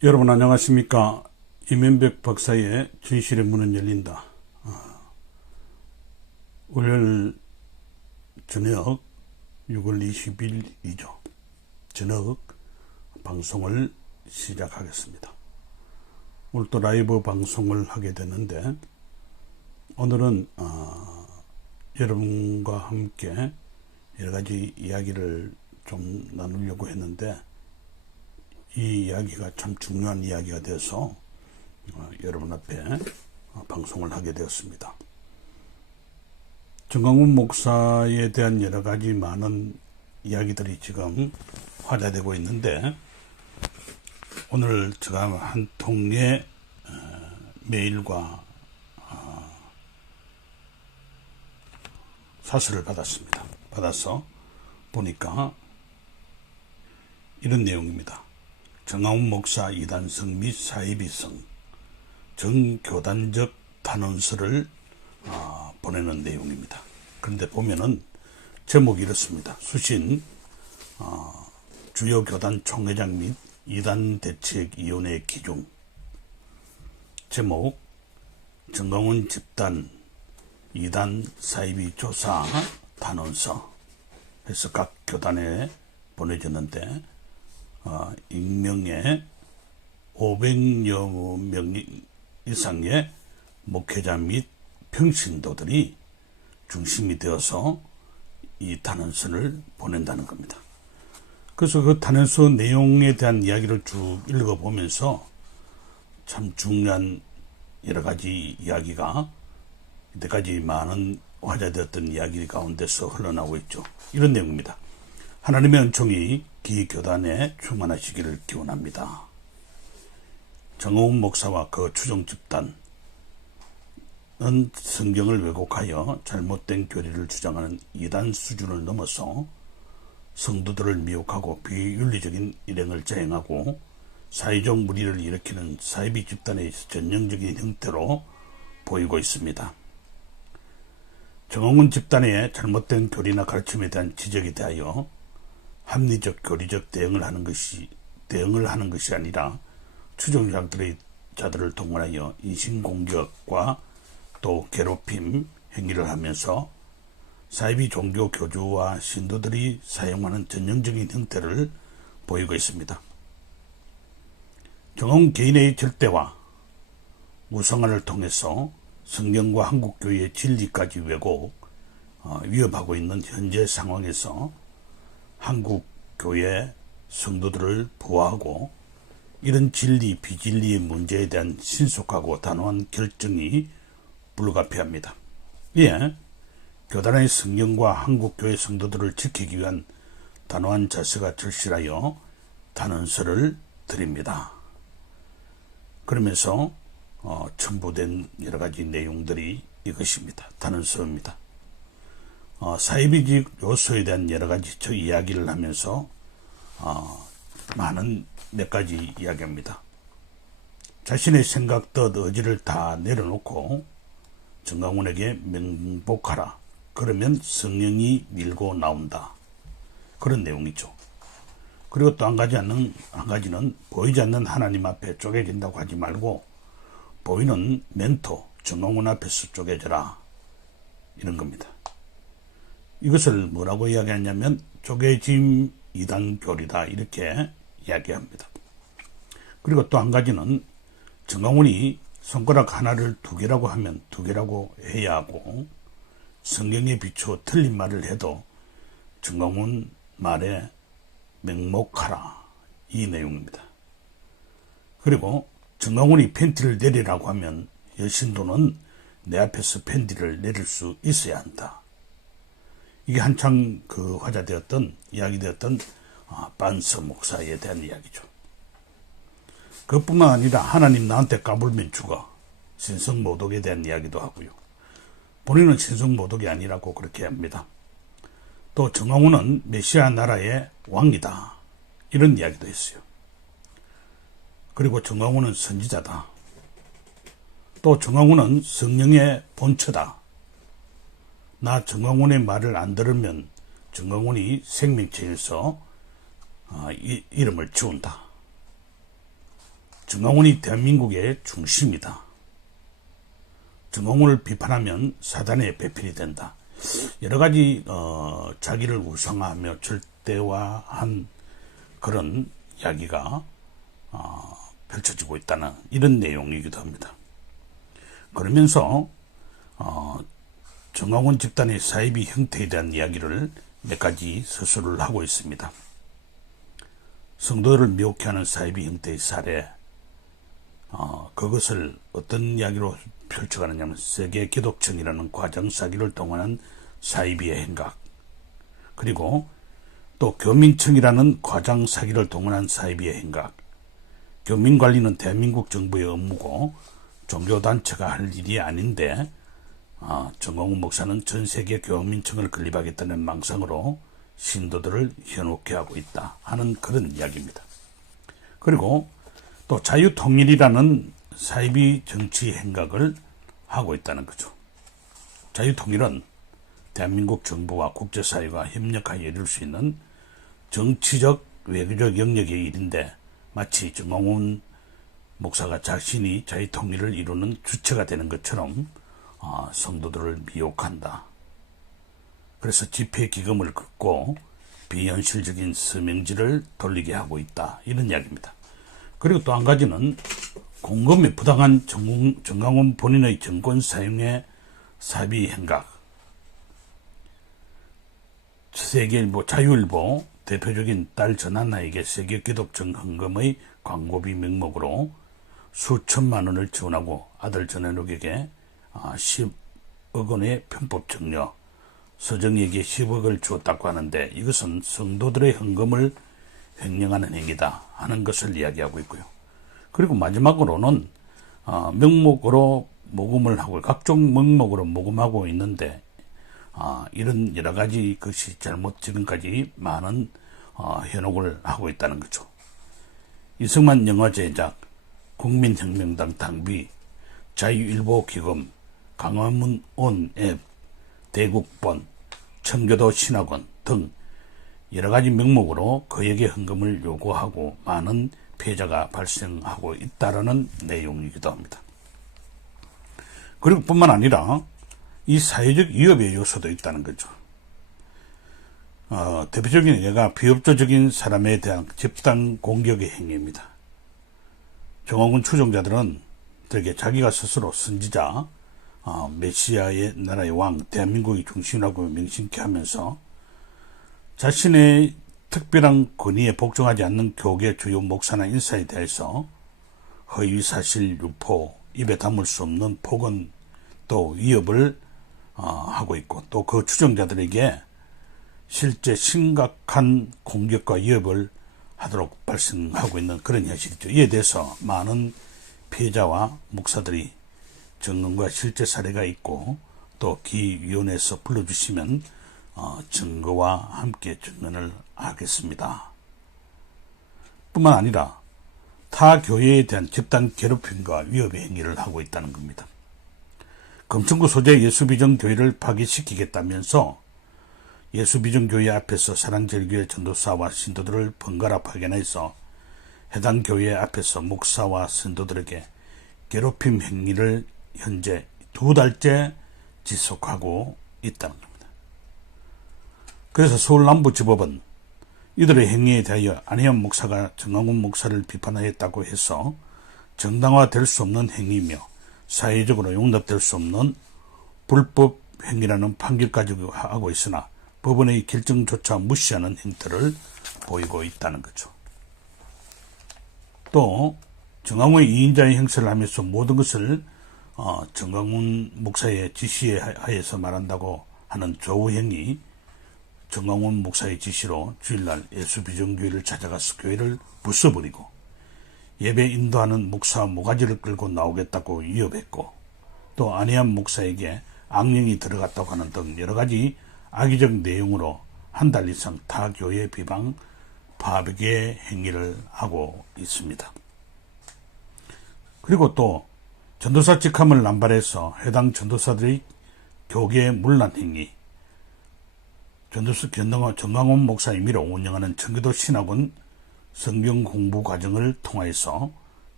여러분 안녕하십니까. 이면백 박사의 진실의 문은 열린다. 월요일 저녁 6월 20일이죠. 저녁 방송을 시작하겠습니다. 오늘 또 라이브 방송을 하게 되는데, 오늘은 여러분과 함께 여러가지 이야기를 좀 나누려고 했는데, 이 이야기가 참 중요한 이야기가 돼서 여러분 앞에 방송을 하게 되었습니다. 정강훈 목사에 대한 여러가지 많은 이야기들이 지금 화제되고 있는데, 오늘 제가 한 통의 메일과 사설을 받았습니다. 받아서 보니까 이런 내용입니다. 정강훈 목사 이단성 및 사이비성 정교단적 탄원서를 보내는 내용입니다. 그런데 보면은 제목이 이렇습니다. 수신 주요 교단 총회장 및 이단 대책위원회 기준. 제목 정강훈 집단 이단 사이비 조사 탄원서 해서 각 교단에 보내졌는데, 익명의 500여 명 이상의 목회자 및 평신도들이 중심이 되어서 이 탄원서를 보낸다는 겁니다. 그래서 그 탄원서 내용에 대한 이야기를 쭉 읽어보면서 참 중요한 여러 가지 이야기가 이때까지 많은 화제되었던 이야기 가운데서 흘러나오고 있죠. 이런 내용입니다. 하나님의 은총이 기교단에 충만하시기를 기원합니다. 정강훈 목사와 그 추종 집단은 성경을 왜곡하여 잘못된 교리를 주장하는 이단 수준을 넘어서 성도들을 미혹하고 비윤리적인 일행을 자행하고 사회적 무리를 일으키는 사이비 집단의 전형적인 형태로 보이고 있습니다. 정강훈 집단의 잘못된 교리나 가르침에 대한 지적에 대하여 합리적 교리적 대응을 하는 것이 아니라 추종자들을 동원하여 인신공격과 또 괴롭힘 행위를 하면서 사이비 종교 교주와 신도들이 사용하는 전형적인 형태를 보이고 있습니다. 정강훈 개인의 절대화, 우상화를 통해서 성경과 한국교회의 진리까지 왜곡, 위협하고 있는 현재 상황에서 한국교회 성도들을 보호하고 이런 진리, 비진리의 문제에 대한 신속하고 단호한 결정이 불가피합니다. 이에 교단의 성경과 한국교회 성도들을 지키기 위한 단호한 자세가 절실하여 탄원서를 드립니다. 그러면서 첨부된 여러가지 내용들이 이것입니다. 탄원서입니다. 사이비적 요소에 대한 여러가지 이야기를 하면서 많은 몇 가지 이야기합니다. 자신의 생각, 뜻, 의지를 다 내려놓고 정강훈에게 명복하라. 그러면 성령이 밀고 나온다. 그런 내용이죠. 그리고 또 한 가지는 보이지 않는 하나님 앞에 쪼개진다고 하지 말고 보이는 멘토 정강훈 앞에서 쪼개져라. 이런 겁니다. 이것을 뭐라고 이야기하냐면 쪼개짐 이단교리다 이렇게 이야기합니다. 그리고 또 한 가지는 정강훈이 손가락 하나를 두 개라고 하면 두 개라고 해야 하고, 성경에 비추어 틀린 말을 해도 정강훈 말에 맹목하라, 이 내용입니다. 그리고 정강훈이 팬티를 내리라고 하면 여신도는 내 앞에서 팬티를 내릴 수 있어야 한다. 이게 한창 이야기되었던 반서 목사에 대한 이야기죠. 그것뿐만 아니라 하나님 나한테 까불면 죽어, 신성모독에 대한 이야기도 하고요. 본인은 신성모독이 아니라고 그렇게 합니다. 또 정강훈은 메시아 나라의 왕이다, 이런 이야기도 했어요. 그리고 정강훈은 선지자다. 또 정강훈은 성령의 본처다. 나 정강훈의 말을 안 들으면 정강훈이 생명체에서 이름을 지운다. 정광훈이 대한민국의 중심이다. 정광훈을 비판하면 사단의 배필이 된다. 여러 가지 자기를 우상화하며 절대화한 그런 이야기가 펼쳐지고 있다는 이런 내용이기도 합니다. 그러면서 정광훈 집단의 사이비 형태에 대한 이야기를 몇 가지 서술을 하고 있습니다. 성도들을 미혹해 하는 사이비 형태의 사례, 그것을 어떤 이야기로 펼쳐가느냐면 세계 기독청이라는 과정 사기를 동원한 사이비의 행각, 그리고 또 교민청이라는 과장 사기를 동원한 사이비의 행각. 교민관리는 대한민국 정부의 업무고 종교단체가 할 일이 아닌데 정광훈 목사는 전 세계 교민청을 건립하겠다는 망상으로 신도들을 현혹해 하고 있다 하는 그런 이야기입니다. 그리고 또 자유통일이라는 사이비 정치 행각을 하고 있다는 거죠. 자유통일은 대한민국 정부와 국제사회가 협력하여 이룰 수 있는 정치적, 외교적 영역의 일인데 마치 정광훈 목사가 자신이 자유통일을 이루는 주체가 되는 것처럼 성도들을 미혹한다. 그래서 집회기금을 걷고 비현실적인 서명지를 돌리게 하고 있다. 이런 이야기입니다. 그리고 또 한 가지는 공금에 부당한 정광훈 본인의 정권 사용의 사비 행각. 세계일보, 자유일보 대표적인 딸 전하나에게 세계기독청 헌금의 광고비 명목으로 수천만 원을 지원하고 아들 전현욱에게 10억 원의 편법 증여, 서정희에게 10억을 주었다고 하는데 이것은 성도들의 헌금을 횡령하는 행위다 하는 것을 이야기하고 있고요. 그리고 마지막으로는 명목으로 모금을 하고 각종 명목으로 모금하고 있는데 이런 여러 가지 것이 잘못 지금까지 많은 현혹을 하고 있다는 거죠. 이승만 영화 제작, 국민혁명당 당비, 자유일보 기금, 강화문 온앱, 대국본, 청교도 신학원 등 여러 가지 명목으로 그에게 헌금을 요구하고 많은 피해자가 발생하고 있다는 내용이기도 합니다. 그리고 뿐만 아니라 이 사회적 위협의 요소도 있다는 거죠. 대표적인 예가 비협조적인 사람에 대한 집단 공격의 행위입니다. 정광훈 추종자들은 되게 자기가 스스로 선지자, 메시아의 나라의 왕, 대한민국의 중심이라고 명심케 하면서 자신의 특별한 권위에 복종하지 않는 교계 주요 목사나 인사에 대해서 허위사실 유포, 입에 담을 수 없는 폭언, 또 위협을 하고 있고 또 그 추종자들에게 실제 심각한 공격과 위협을 하도록 발생하고 있는 그런 현실이죠. 이에 대해서 많은 피해자와 목사들이 증언과 실제 사례가 있고 또 기위원회에서 불러주시면 증거와 함께 증언을 하겠습니다. 뿐만 아니라 타 교회에 대한 집단 괴롭힘과 위협의 행위를 하고 있다는 겁니다. 금천구 소재 예수비전교회를 파괴시키겠다면서 예수비전교회 앞에서 사랑제일교회 전도사와 신도들을 번갈아 파견해서 해당 교회 앞에서 목사와 신도들에게 괴롭힘 행위를 현재 2달째 지속하고 있다는 겁니다. 그래서 서울남부지법은 이들의 행위에 대하여 안혜연 목사가 정광훈 목사를 비판하였다고 해서 정당화될 수 없는 행위며 사회적으로 용납될 수 없는 불법 행위라는 판결까지 하고 있으나 법원의 결정조차 무시하는 행태를 보이고 있다는 거죠. 또 정광훈의 2인자의 행세를 하면서 모든 것을 정광훈 목사의 지시에 하에서 말한다고 하는 조우행이 정광훈 목사의 지시로 주일날 예수비전교회를 찾아가서 교회를 부숴버리고 예배 인도하는 목사 모가지를 끌고 나오겠다고 위협했고 또 안혜연 목사에게 악령이 들어갔다고 하는 등 여러 가지 악의적 내용으로 한 달 이상 타 교회 비방 파괴 행위를 하고 있습니다. 그리고 또 전도사 직함을 남발해서 해당 전도사들의 교계 문란 행위, 정광훈 목사 임의로 운영하는 청교도 신학원 성경 공부 과정을 통해서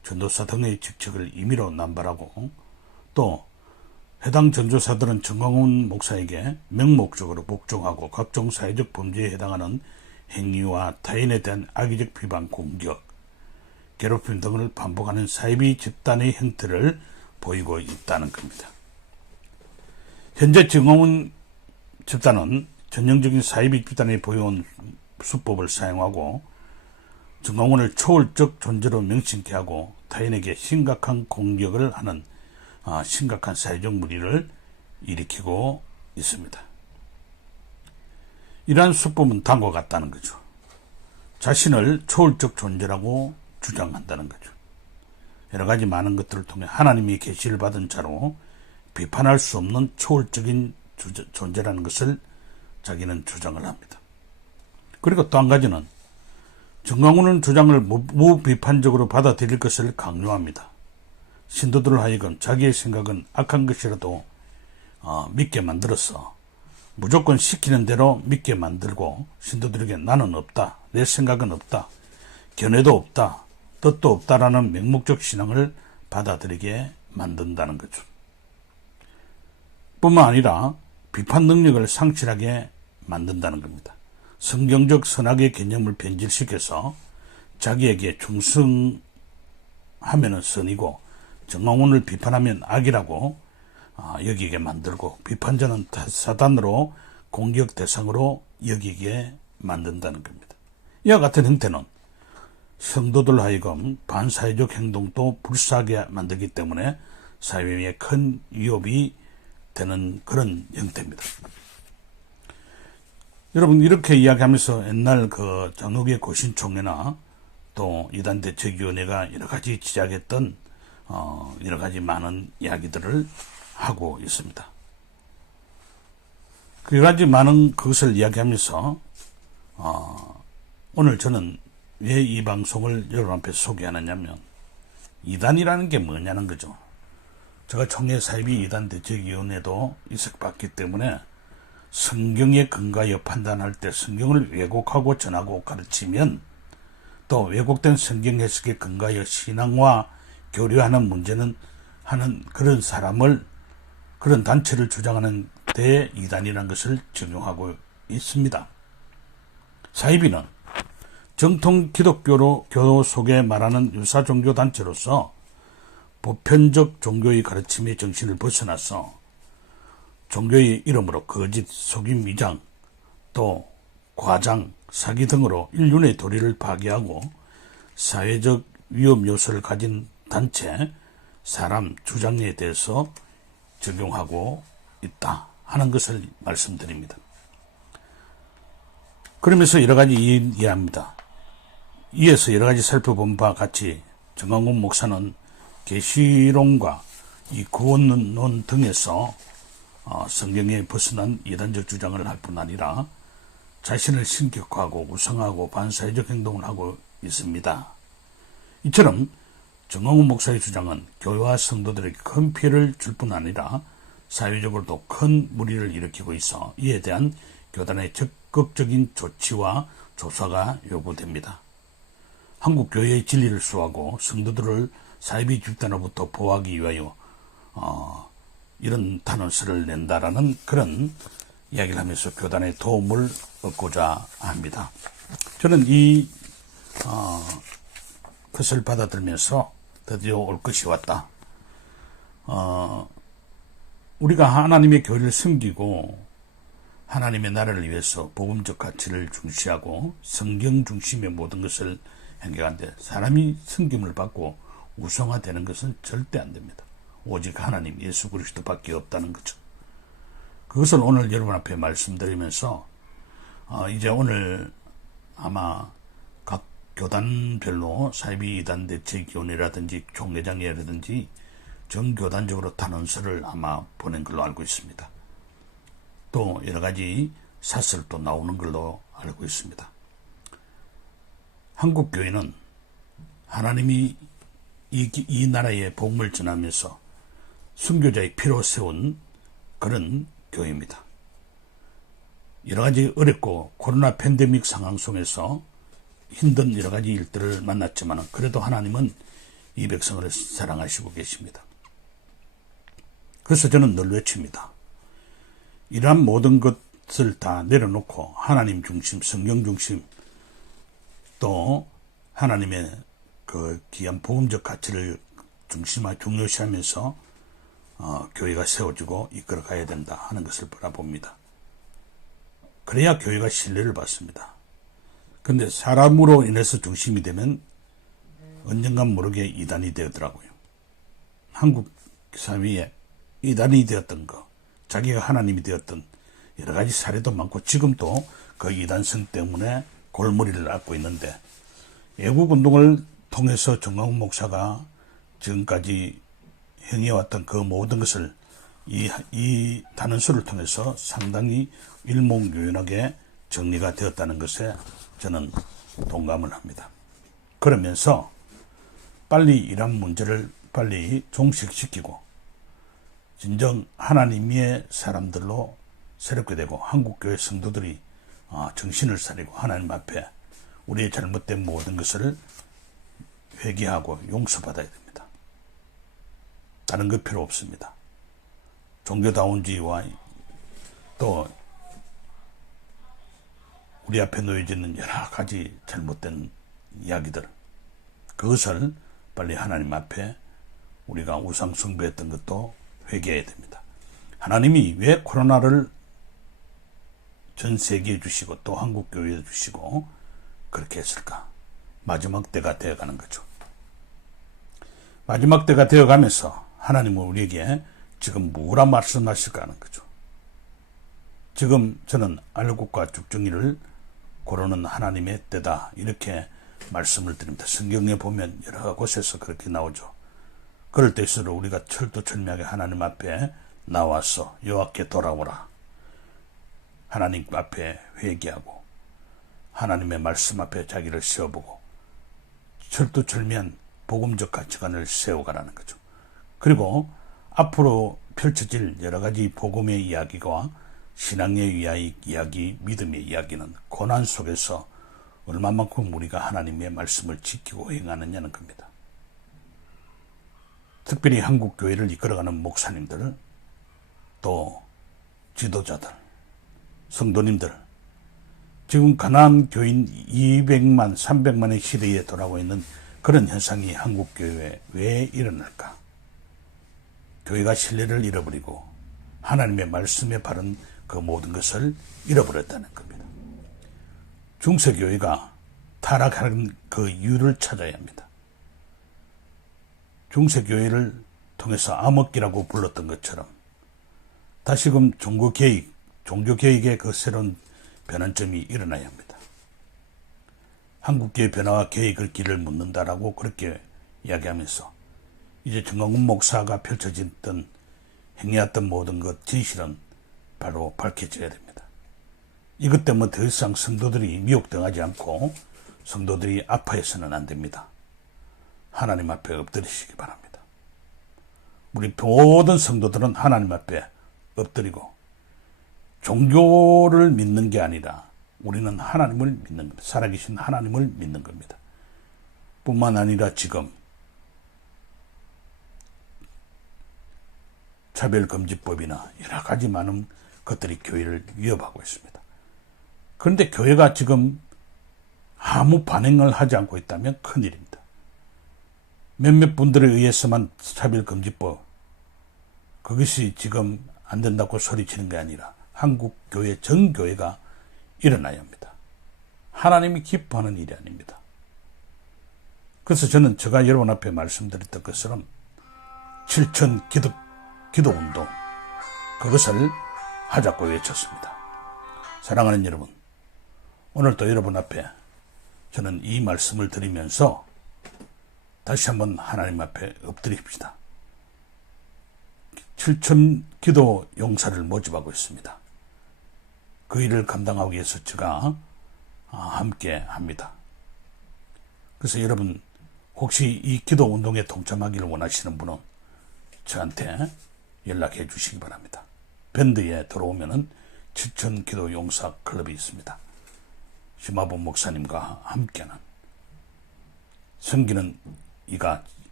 전도사 등의 직책을 임의로 남발하고 또 해당 전도사들은 정광훈 목사에게 맹목적으로 복종하고 각종 사회적 범죄에 해당하는 행위와 타인에 대한 악의적 비방, 공격, 괴롭힘 등을 반복하는 사이비 집단의 형태를 보이고 있다는 겁니다. 현재 정광훈 집단은 전형적인 사이비 집단이 보여온 수법을 사용하고 정광훈을 초월적 존재로 명칭케 하고 타인에게 심각한 공격을 하는 심각한 사회적 물의를 일으키고 있습니다. 이러한 수법은 다음과 같다는 거죠. 자신을 초월적 존재라고 주장한다는 거죠. 여러 가지 많은 것들을 통해 하나님이 계시를 받은 자로 비판할 수 없는 초월적인 존재라는 것을 자기는 주장을 합니다. 그리고 또 한 가지는 정광훈은 주장을 무비판적으로 받아들일 것을 강요합니다. 신도들을 하여금 자기의 생각은 악한 것이라도 믿게 만들어서 무조건 시키는 대로 믿게 만들고 신도들에게 나는 없다, 내 생각은 없다, 견해도 없다, 뜻도 없다라는 맹목적 신앙을 받아들이게 만든다는 거죠. 뿐만 아니라 비판 능력을 상실하게 만든다는 겁니다. 성경적 선악의 개념을 변질시켜서 자기에게 충성하면 선이고 정광훈을 비판하면 악이라고 여기게 만들고 비판자는 사단으로 공격 대상으로 여기게 만든다는 겁니다. 이와 같은 형태는 성도들 하여금 반사회적 행동도 불사하게 만들기 때문에 사회에 큰 위협이 되는 그런 형태입니다. 여러분, 이렇게 이야기하면서 옛날 장로교의 고신총회나 또 이단대책위원회가 여러 가지 지적했던 여러 가지 많은 이야기들을 하고 있습니다. 그 여러 가지 많은 그것을 이야기하면서 오늘 저는 왜 이 방송을 여러분 앞에 소개하느냐면 이단이라는 게 뭐냐는 거죠. 제가 총회 사이비 이단 대책위원회도 이석받기 때문에 성경에 근거하여 판단할 때 성경을 왜곡하고 전하고 가르치면 또 왜곡된 성경 해석에 근거하여 신앙과 교류하는 문제는 하는 그런 사람을 그런 단체를 주장하는 대이단이라는 것을 적용하고 있습니다. 사이비는 정통 기독교 속에 말하는 유사 종교 단체로서 보편적 종교의 가르침의 정신을 벗어나서 종교의 이름으로 거짓, 속임, 위장, 또 과장, 사기 등으로 인륜의 도리를 파괴하고 사회적 위험 요소를 가진 단체, 사람, 주장에 대해서 적용하고 있다 하는 것을 말씀드립니다. 그러면서 여러 가지 이해합니다. 이에서 여러 가지 살펴본 바와 같이 정광훈 목사는 계시론과 이 구원론 등에서 성경에 벗어난 이단적 주장을 할 뿐 아니라 자신을 신격화하고 우상하고 반사회적 행동을 하고 있습니다. 이처럼 정광훈 목사의 주장은 교회와 성도들에게 큰 피해를 줄 뿐 아니라 사회적으로도 큰 무리를 일으키고 있어 이에 대한 교단의 적극적인 조치와 조사가 요구됩니다. 한국 교회의 진리를 수호하고 성도들을 사이비 집단으로부터 보호하기 위하여 이런 단원서를 낸다라는 그런 이야기를 하면서 교단의 도움을 얻고자 합니다. 저는 이 것을 받아들면서 드디어 올 것이 왔다. 우리가 하나님의 교회를 섬기고 하나님의 나라를 위해서 복음적 가치를 중시하고 성경 중심의 모든 것을 행해가는데 사람이 섬김을 받고 우상화되는 것은 절대 안 됩니다. 오직 하나님 예수 그리스도밖에 없다는 거죠. 그것을 오늘 여러분 앞에 말씀드리면서 이제 오늘 아마 각 교단별로 사이비 이단 대책위원회라든지 총회장회라든지 전교단적으로 단원서를 아마 보낸 걸로 알고 있습니다. 또 여러 가지 사설도 나오는 걸로 알고 있습니다. 한국 교회는 하나님이 이 나라에 복음을 전하면서 순교자의 피로 세운 그런 교회입니다. 여러 가지 어렵고 코로나 팬데믹 상황 속에서 힘든 여러 가지 일들을 만났지만 그래도 하나님은 이 백성을 사랑하시고 계십니다. 그래서 저는 늘 외칩니다. 이러한 모든 것을 다 내려놓고 하나님 중심, 성경 중심, 또 하나님의 그 귀한 복음적 가치를 중요시하면서 교회가 세워지고 이끌어가야 된다 하는 것을 바라봅니다. 그래야 교회가 신뢰를 받습니다. 그런데 사람으로 인해서 중심이 되면 언젠간 모르게 이단이 되더라고요. 한국 사회에 이단이 되었던 거, 자기가 하나님이 되었던 여러 가지 사례도 많고 지금도 그 이단성 때문에 골머리를 앓고 있는데, 애국운동을 통해서 정광훈 목사가 지금까지 행해왔던 그 모든 것을 이 단원서를 통해서 상당히 일목요연하게 정리가 되었다는 것에 저는 동감을 합니다. 그러면서 빨리 이란 문제를 빨리 종식시키고 진정 하나님의 사람들로 새롭게 되고 한국교회 성도들이 정신을 차리고 하나님 앞에 우리의 잘못된 모든 것을 회개하고 용서받아야 됩니다. 다른 거 필요 없습니다. 종교다운주의와 또 우리 앞에 놓여져 있는 여러 가지 잘못된 이야기들, 그것을 빨리 하나님 앞에 우리가 우상 숭배했던 것도 회개해야 됩니다. 하나님이 왜 코로나를 전 세계에 주시고 또 한국 교회에 주시고 그렇게 했을까? 마지막 때가 되어가는 거죠. 마지막 때가 되어가면서 하나님은 우리에게 지금 뭐라 말씀하실까 하는 거죠. 지금 저는 알곡과 죽정이를 고르는 하나님의 때다, 이렇게 말씀을 드립니다. 성경에 보면 여러 곳에서 그렇게 나오죠. 그럴 때일수록 우리가 철두철미하게 하나님 앞에 나와서 여호와께 돌아오라, 하나님 앞에 회개하고 하나님의 말씀 앞에 자기를 세워보고 철두철미한 복음적 가치관을 세워가라는 거죠. 그리고 앞으로 펼쳐질 여러 가지 복음의 이야기와 신앙의 이야기, 믿음의 이야기는 고난 속에서 얼마만큼 우리가 하나님의 말씀을 지키고 행하느냐는 겁니다. 특별히 한국 교회를 이끌어가는 목사님들, 또 지도자들, 성도님들, 지금 가난한 교인 200만, 300만의 시대에 돌아오고 있는 그런 현상이 한국 교회에 왜 일어날까? 교회가 신뢰를 잃어버리고 하나님의 말씀에 바른 그 모든 것을 잃어버렸다는 겁니다. 중세교회가 타락하는 그 이유를 찾아야 합니다. 중세교회를 통해서 암흑기라고 불렀던 것처럼 다시금 종교개혁의 그 새로운 변환점이 일어나야 합니다. 한국교회 변화와 개혁의 길을 묻는다라고 그렇게 이야기하면서 이제 정광훈 목사가 펼쳐졌던 행해왔던 모든 것 진실은 바로 밝혀져야 됩니다. 이것 때문에 더 이상 성도들이 미혹당하지 않고 성도들이 아파해서는 안 됩니다. 하나님 앞에 엎드리시기 바랍니다. 우리 모든 성도들은 하나님 앞에 엎드리고 종교를 믿는 게 아니라 우리는 하나님을 믿는 겁니다. 살아계신 하나님을 믿는 겁니다. 뿐만 아니라 지금 차별금지법이나 여러 가지 많은 것들이 교회를 위협하고 있습니다. 그런데 교회가 지금 아무 반응을 하지 않고 있다면 큰일입니다. 몇몇 분들에 의해서만 차별금지법, 그것이 지금 안 된다고 소리치는 게 아니라 한국 교회 전 교회가 일어나야 합니다. 하나님이 기뻐하는 일이 아닙니다. 그래서 저는 제가 여러분 앞에 말씀드렸던 것처럼 7천 기도운동, 그것을 하자고 외쳤습니다. 사랑하는 여러분, 오늘도 여러분 앞에 저는 이 말씀을 드리면서 다시 한번 하나님 앞에 엎드립시다. 7천 기도 용사를 모집하고 있습니다. 그 일을 감당하기 위해서 제가 함께 합니다. 그래서 여러분, 혹시 이 기도 운동에 동참하기를 원하시는 분은 저한테 연락해 주시기 바랍니다. 밴드에 들어오면은 7천 기도 용사 클럽이 있습니다. 심화본 목사님과 함께하는, 섬기는 이가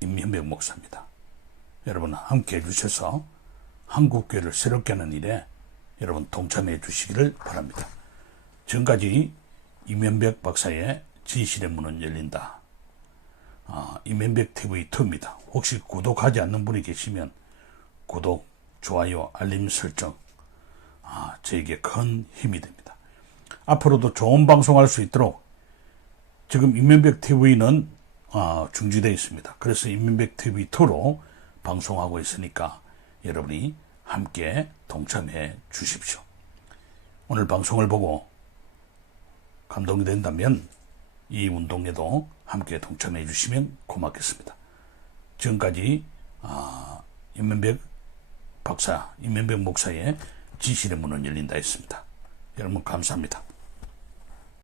임현백 목사입니다. 여러분 함께 해주셔서 한국교회를 새롭게 하는 일에 여러분 동참해 주시기를 바랍니다. 지금까지 임현백 박사의 진실의 문은 열린다. 임현백 TV2입니다. 혹시 구독하지 않는 분이 계시면 구독, 좋아요, 알림 설정 저에게 큰 힘이 됩니다. 앞으로도 좋은 방송할 수 있도록 지금 임현백 TV는 중지되어 있습니다. 그래서 임현백 TV2로 방송하고 있으니까 여러분이 함께 동참해 주십시오. 오늘 방송을 보고 감동이 된다면 이 운동에도 함께 동참해 주시면 고맙겠습니다. 지금까지 임현백 박사, 임현백 목사의 진실의 문은 열린다 했습니다. 여러분 감사합니다.